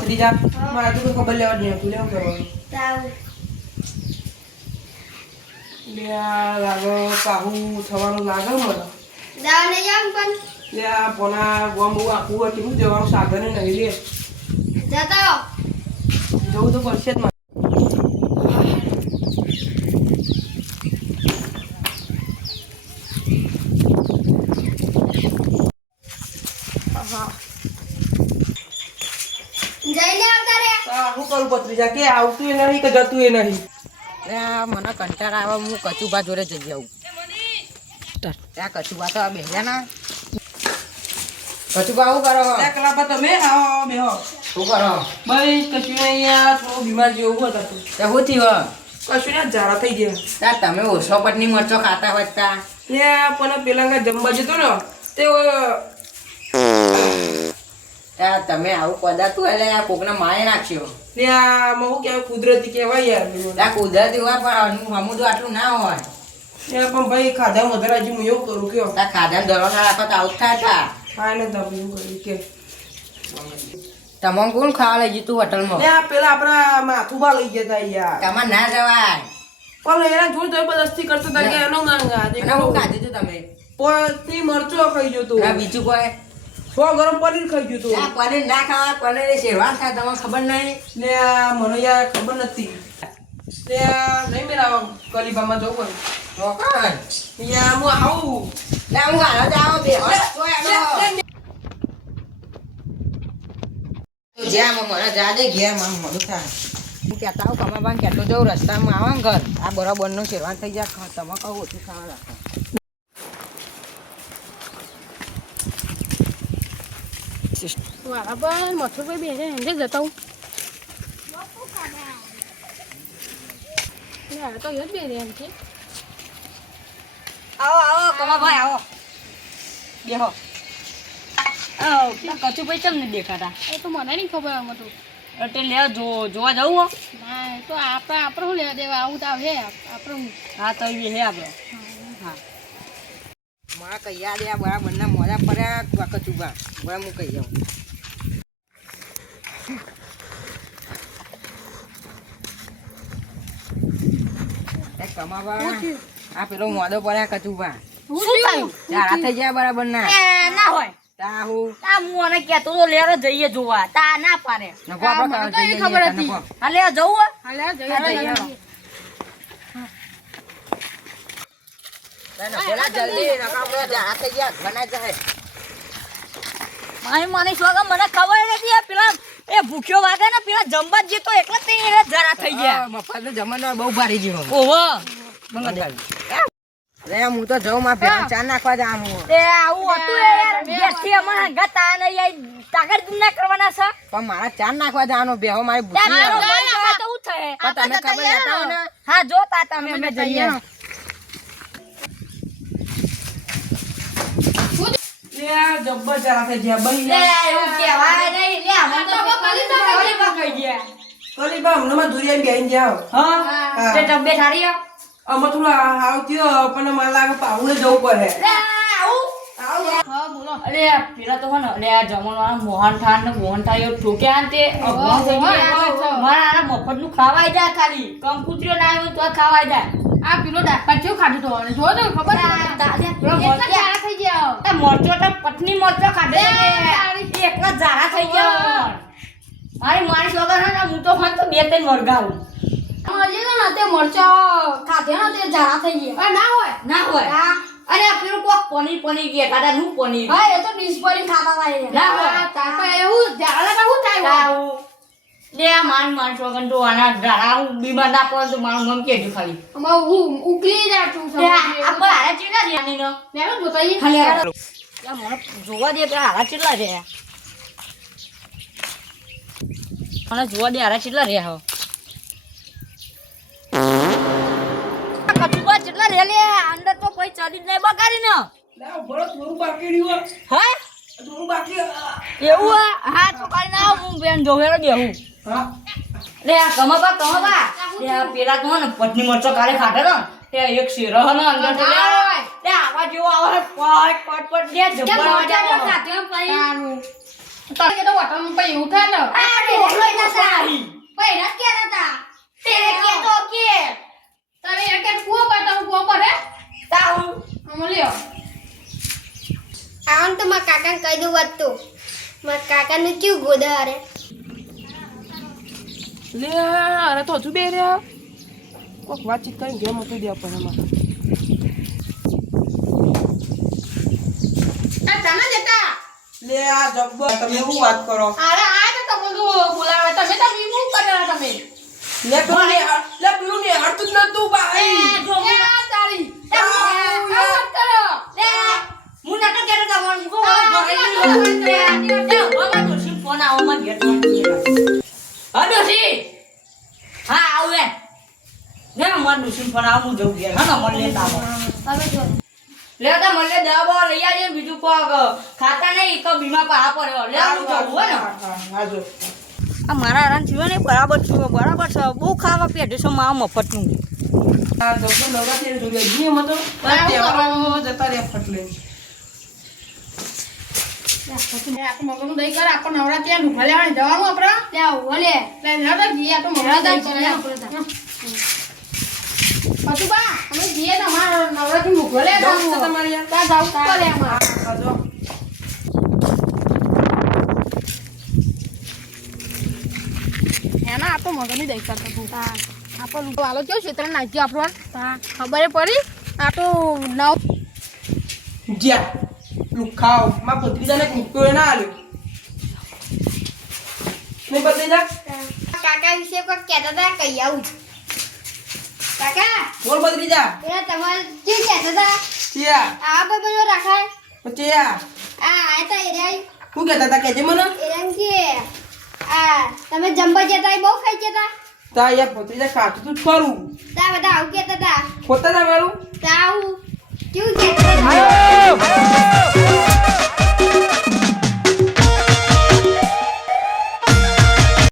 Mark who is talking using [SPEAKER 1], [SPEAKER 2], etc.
[SPEAKER 1] ભત્રીજા મારા તો ખબર લેવાની હતી. લેવું કરવાનું લાગે પાહુ થવાનું લાગે મને. લે પોના ગોમ બહુ આખું હતું જવાનું સાધન નહીં લે.
[SPEAKER 2] જતા
[SPEAKER 1] જવું તો પડશે જ મારે
[SPEAKER 2] જઈને આવતા રે
[SPEAKER 1] આ શું કરું ભત્રીજા કે આવતું એ નહીં કે જતું એ નહીં?
[SPEAKER 3] મને કંટાળ આવે હું કચુબા જોડે જઈ જાઉં ત્યાં કચુબા તો બેહ્યા ના કચુબા આવું કરો
[SPEAKER 1] એકલા પર તમે? આવો બેહો.
[SPEAKER 3] શું કરો
[SPEAKER 1] ભાઈ કશું અહીંયા થોડું બીમાર જેવું હતું.
[SPEAKER 3] ત્યાં શું થયું
[SPEAKER 1] કશું ને ઝાડા થઈ ગયા.
[SPEAKER 3] ત્યાં તમે ઓછો પટની મરચો ખાતા હોય તા
[SPEAKER 1] ત્યાં પણ પેલા જમવા જતો ને તે
[SPEAKER 3] તમે આવું પદાર્થું એટલે આ કોકને મારી નાખ્યો
[SPEAKER 1] ત્યાં હું કહેવાય કુદરતી કહેવાય યાર
[SPEAKER 3] આ કુદરતી હોય પણ સમુદ્ર આટલું ના હોય.
[SPEAKER 1] પણ ભાઈ ખાધા વધારે હજી હું એવું કરું કયો.
[SPEAKER 3] આ ખાધા દરો ના રાખો તો આવું થાય તા.
[SPEAKER 1] હા ને તમે એવું કર્યું કે.
[SPEAKER 3] તમને કોણ ખાવા લઈ જતું હોટલમાં?
[SPEAKER 1] પેલા આપણા માથુભા લઈ ગયા તા યાર.
[SPEAKER 3] તમારે ના જવાય.
[SPEAKER 1] પણ એના જોડ જબરદસ્તી કરતો હતા કે એનો માંગા
[SPEAKER 3] હું ખાધું તું તમે?
[SPEAKER 1] પણ તે મરચો ખાઈ ગયો તું.
[SPEAKER 3] બીજું કોઈ?
[SPEAKER 1] સો ગરમ પનીર ખાઈ ગયું તું.
[SPEAKER 3] આ પનીર ના ખાવા પનીર એ શેરવાન થાય તમને ખબર નહીં?
[SPEAKER 1] ને આ મને યાર ખબર નથી. ને નહીં મેરા કલીબામાં જવું પડે
[SPEAKER 3] રોકાણ
[SPEAKER 1] હું આવું.
[SPEAKER 3] હું હાલો જ બે હો, જ્યાં મને જા દે ઘેરમાં મોડું થાય હું કહેતા આવું કમાબાન કહેતો જાઉં રસ્તામાં આવા ઘર. આ બરાબરનું શેરવાન થઈ જાય ખા- તમે કહો ઓછું ખાવા રાખો.
[SPEAKER 4] બરાબર મથુરભાઈ બેને હેંગે જતા હું. તો યો જ બેરે એમ છે.
[SPEAKER 3] આવો આવો કમાભાઈ આવો. બેહો.
[SPEAKER 5] કચુભાઈ ચમ નહીં દેખાતા?
[SPEAKER 4] એ તો મને નહીં ખબર આમ હતું
[SPEAKER 5] એટલે લે જો જોવા જવું હો.
[SPEAKER 4] ના તો આપણે આપણે શું લેવા દેવા આવું તો હે આપણે હું.
[SPEAKER 5] તો એ હે આપણે હા.
[SPEAKER 3] મારા કૈયા દે આ બરાબર ના મોજા પડ્યા વાક ચૂબા બરાબર હું કહી જાઉં એ કમાવા આ પેલો મોદો પડ્યા કચુબા
[SPEAKER 4] શું
[SPEAKER 3] ચારા થઈ ગયા બરાબર ના.
[SPEAKER 5] ના હોય.
[SPEAKER 3] તા હું.
[SPEAKER 5] તા હું મને તો લેરો જઈએ જોવા. તા ના પાડે.
[SPEAKER 3] નકો આપણે
[SPEAKER 4] મને તો
[SPEAKER 3] જઈએ,
[SPEAKER 4] એ ખબર હતી.
[SPEAKER 5] જવું
[SPEAKER 4] હાલે જઈએ.
[SPEAKER 5] મને નથી આ પેલા એ ભૂખ્યો વાગે ને પેલા જમવા જે તો એકલા તે જરા થઈ ગયા.
[SPEAKER 3] મફત જમવાનો બહુ ભારી જીવો.
[SPEAKER 5] ઓહો.
[SPEAKER 3] અરે હું તો જઉં માં ભેળ ચા નાખવા જામ
[SPEAKER 5] હું એ આવું હતું એ યાર. બેસથી અમારા ગતા ને યાર તાગર ના કરવાના છે.
[SPEAKER 3] પણ મારા ચા નાખવા જાનો બેહો મારી ભૂખી
[SPEAKER 5] તો હું થાય?
[SPEAKER 3] તમે ખબર લેતા હો ને.
[SPEAKER 5] હા. જો તા તમે અમે જઈએ
[SPEAKER 1] જબ્બર થઈ ગયા
[SPEAKER 5] લે. એવું કહેવાય નહીં. લે અમે તો કલી પકડી ગયા?
[SPEAKER 1] કલીબા હમણાં દુરિયા બેહીને જાઓ
[SPEAKER 5] હા? તે ડબ્બે સારી હે?
[SPEAKER 1] આમાં થોડું આવતી પણ મને લાગે પાહુને જવું પડે.
[SPEAKER 5] લે આવું? અરે પેલા તો ને અરે આ જમણવાળા મોહન થાન ને મોહન થાય ઠોક્યા ને તે. મારા આના મફતનું ખાવાય જાય ખાલી. કંકુતરીઓ ના આવ્યો તો ખાવાય જાય.
[SPEAKER 4] આ પેલો ડાકર કેવું ખાધું તો અને જો તો ખબર ચારા થઈ ગયા.
[SPEAKER 5] આ મરચો તો પટની મરચો ખાધે. એકલા ઝાડા થઈ ગયા. મારી માણસ વગર હે હું તો હન તો બે ત્રણ વર્ગાવું
[SPEAKER 4] હજી તો ને તે મરચા. ખાધે ને તે ઝાડા થઈ ગયા. ના હોય.
[SPEAKER 5] ના હોય. અરે આ પેલું કોક પનીર પનીર કે દાદા નું પનીર.
[SPEAKER 4] હા એ તો ડીશ પનીર ખાતા એ.
[SPEAKER 5] ના હોય.
[SPEAKER 4] તાર એવું તો શું થાય
[SPEAKER 5] લે માન માન વગર તો આના બીમાર ના પડે તો મારું મમ કેજો ખાલી?
[SPEAKER 4] આમાં હું ઉકલી જાતું
[SPEAKER 5] લે આ આ હારા ચેલા નો?
[SPEAKER 4] મેં
[SPEAKER 5] ખાલી. મને જોવા દે પેલા હારા ચેટલા છે. મને જોવા દે હારા ચેટલા રહ્યા હો. કચુબા રે લે અંદર તો કોઈ ચડી જ નહીં બગાડી ને.
[SPEAKER 1] ના, ઊભો થોડું બાકી રહ્યું હા. થોડું બાકી
[SPEAKER 5] એવું હા? તો કાઢી ના હું બેન જોવેલો દેવું.
[SPEAKER 1] હા
[SPEAKER 5] લે આ કમાબા કમાબા લે આ પેલા તો હે ને પટની મરચો કાલે ખાટે ને. તે એક શેર હે ને અંદર તો લે
[SPEAKER 4] ના.
[SPEAKER 5] લે આવા જેવો આવે પટ પટ પટ. લે
[SPEAKER 4] જબર
[SPEAKER 5] મજા
[SPEAKER 4] જો ખાધે એમ પછી. તને તો પછી એવું થાય ને.
[SPEAKER 5] આ ઢોકળો જ સારી.
[SPEAKER 4] પઈ ના કે હતા તે. કે તો કે તમે એક એક કુઓ પર તમે કૂવો પર હે?
[SPEAKER 5] તારું.
[SPEAKER 4] અમલ્યો
[SPEAKER 2] આવન તો મા કાકાને કહી દઉં વધતું મારા કાકાનું ચેવું ગોદા અરે
[SPEAKER 1] લે અરે તો હજુ બે રહ્યા. કોઈક વાતચીત કરીને ઘેર મૂકી દે પણ એમાં. લે આ જબ્બર તમે શું વાત કરો?
[SPEAKER 4] અરે આ તો તમે તો બોલાવે. તમે તો વિમુ કરેલા તમે.
[SPEAKER 1] લે પેલું ને લે પેલું ને હરતું જ નતું ભાઈ.
[SPEAKER 4] એ આ તારી
[SPEAKER 5] લે, હું નતો કહેતો તમારું. હું. મારા ડોશીનો ફોન આવો, હું હા, ને, મને લેતા આવો. લે, તો મને દવા લઈ આવજે બીજું કોક ખાતા નહીં તો બીમાર પા પડ્યો લે હું જવું હે ને.
[SPEAKER 1] હા જો.
[SPEAKER 5] આ મારા આરામ થયો ને બરાબર થયો બરાબર છે. બહુ ખાવા પેટે છે માં મફતનું
[SPEAKER 1] નવરાત્રી
[SPEAKER 4] જવાનું આપણે?
[SPEAKER 2] ત્યાં ઓલે
[SPEAKER 4] લે. લે તો જીએ તો મગનું દહીં કરે આપણે પછી બા અમે જઈએ તો અમારો નવરાત્રી લુગડો લે
[SPEAKER 1] તમારે યાર
[SPEAKER 4] ત્યાં જવું પડે અમારે.
[SPEAKER 1] હા
[SPEAKER 4] એના આ તો મગની દહીં કરતા તું. આપણો લુગડો આલો કેવું ક્ષેત્ર નાખ્યો આપણો? ખબર પડી? આ તો નવ
[SPEAKER 1] જ્યા. લુખાવમાં ભત્રીજાને કૂક્યો ના આલ્યો નહીં ભત્રીજા
[SPEAKER 2] કાકા વિશે કોઈ કહેતા હતા? કહી આવું કાકા?
[SPEAKER 1] બોલ
[SPEAKER 2] તમારે જે કહેતા હતા?
[SPEAKER 1] ચિયા
[SPEAKER 2] આ રાખાય
[SPEAKER 1] ચિયા
[SPEAKER 2] આ આતા
[SPEAKER 1] શું કહેતા હતા? કેજે મને.
[SPEAKER 2] એરાઈ કે આ તમે જમવા જતા બહુ ખાઈ જતા?
[SPEAKER 1] તા યા ભત્રીજા કાતું તું ફરું.
[SPEAKER 2] તા બધા આવું કેતા હતા.
[SPEAKER 1] ખોતા હતા મારું? તા આવું. કેવું કે